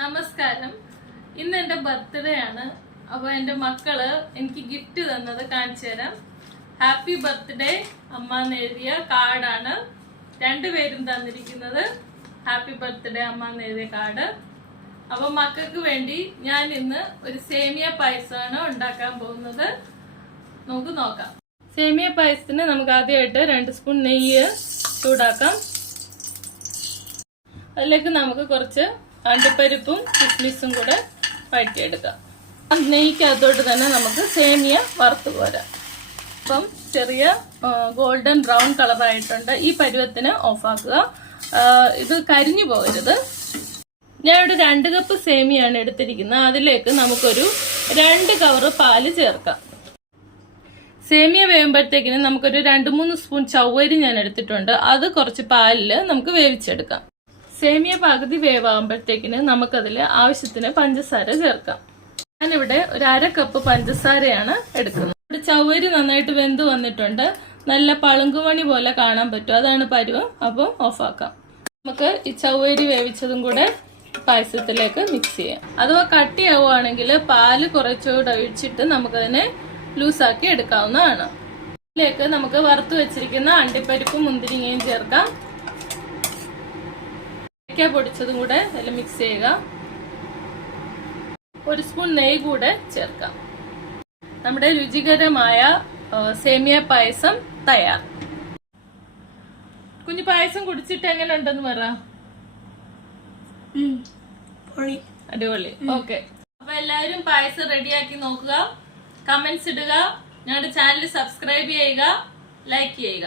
നമസ്കാരം. ഇന്ന് എന്റെ ബർത്ത്ഡേ ആണ്. അപ്പൊ എന്റെ മക്കള് എനിക്ക് ഗിഫ്റ്റ് തന്നത് കാണിച്ചു തരാം. ഹാപ്പി ബർത്ത്ഡേ അമ്മ എന്ന് എഴുതിയ കാർഡാണ് രണ്ടുപേരും തന്നിരിക്കുന്നത്. ഹാപ്പി ബർത്ത്ഡേ അമ്മ എന്ന് എഴുതിയ കാർഡ്. അപ്പൊ മക്കൾക്ക് വേണ്ടി ഞാൻ ഇന്ന് ഒരു സേമിയ പായസമാണ് ഉണ്ടാക്കാൻ പോകുന്നത്. നമുക്ക് നോക്കാം. സേമിയ പായസത്തിന് നമുക്ക് ആദ്യമായിട്ട് 2 സ്പൂൺ നെയ്യ് ചൂടാക്കാം. അതിലേക്ക് നമുക്ക് കുറച്ച് അണ്ടിപ്പരിപ്പും കിസ്മിസും കൂടെ വഴറ്റിയെടുക്കാം. നെയ്ക്കകത്തോട്ട് തന്നെ നമുക്ക് സേമിയ വറുത്ത് പോരാം. അപ്പം ചെറിയ ഗോൾഡൻ ബ്രൗൺ കളറായിട്ടുണ്ട്. ഈ പരുവത്തിന് ഓഫാക്കുക. ഇത് കരിഞ്ഞു പോകരുത്. ഞാൻ ഇവിടെ 2 കപ്പ് സേമിയാണ് എടുത്തിരിക്കുന്നത്. അതിലേക്ക് നമുക്കൊരു 2 കവറ് പാല് ചേർക്കാം. സേമിയ വേവുമ്പോഴത്തേക്കിന് നമുക്കൊരു 2-3 സ്പൂൺ ചവ്വരി ഞാൻ എടുത്തിട്ടുണ്ട്. അത് കുറച്ച് പാലില് നമുക്ക് വേവിച്ചെടുക്കാം. സേമിയ പകുതി വേവാകുമ്പോഴത്തേക്കിന് നമുക്കതിൽ ആവശ്യത്തിന് പഞ്ചസാര ചേർക്കാം. ഞാനിവിടെ ഒരു 1/2 കപ്പ് പഞ്ചസാരയാണ് എടുക്കുന്നത്. ഇവിടെ ചവ്വരി നന്നായിട്ട് വെന്ത് വന്നിട്ടുണ്ട്. നല്ല പളുങ്കുമണി പോലെ കാണാൻ പറ്റും. അതാണ് പരുവം. അപ്പോൾ ഓഫാക്കാം. നമുക്ക് ഈ ചവ്വരി വേവിച്ചതും കൂടെ പായസത്തിലേക്ക് മിക്സ് ചെയ്യാം. അഥവാ കട്ടിയാവുകയാണെങ്കിൽ പാല് കുറച്ചുകൂടെ ഒഴിച്ചിട്ട് നമുക്കതിനെ ലൂസാക്കി എടുക്കാവുന്നതാണ്. ഇതിലേക്ക് നമുക്ക് വറുത്ത് വെച്ചിരിക്കുന്ന അണ്ടിപ്പരിപ്പും മുന്തിരിങ്ങയും ചേർക്കാം. പൊടിച്ചതും കൂടെ അതിൽ മിക്സ് ചെയ്യുക. 1 സ്പൂൺ നെയ്യ് കൂടെ ചേർക്കാം. നമ്മുടെ രുചികരമായ സേമിയ പായസം തയ്യാർ. കുഞ്ഞു പായസം കുടിച്ചിട്ട് എങ്ങനെ ഉണ്ടെന്ന് പറ. അടിപൊളി. ഓക്കെ. അപ്പൊ എല്ലാവരും പായസം റെഡിയാക്കി നോക്കുക. കമന്റ്സ് ഇടുക. ഞങ്ങളുടെ ചാനൽ സബ്സ്ക്രൈബ് ചെയ്യുക, ലൈക്ക് ചെയ്യുക.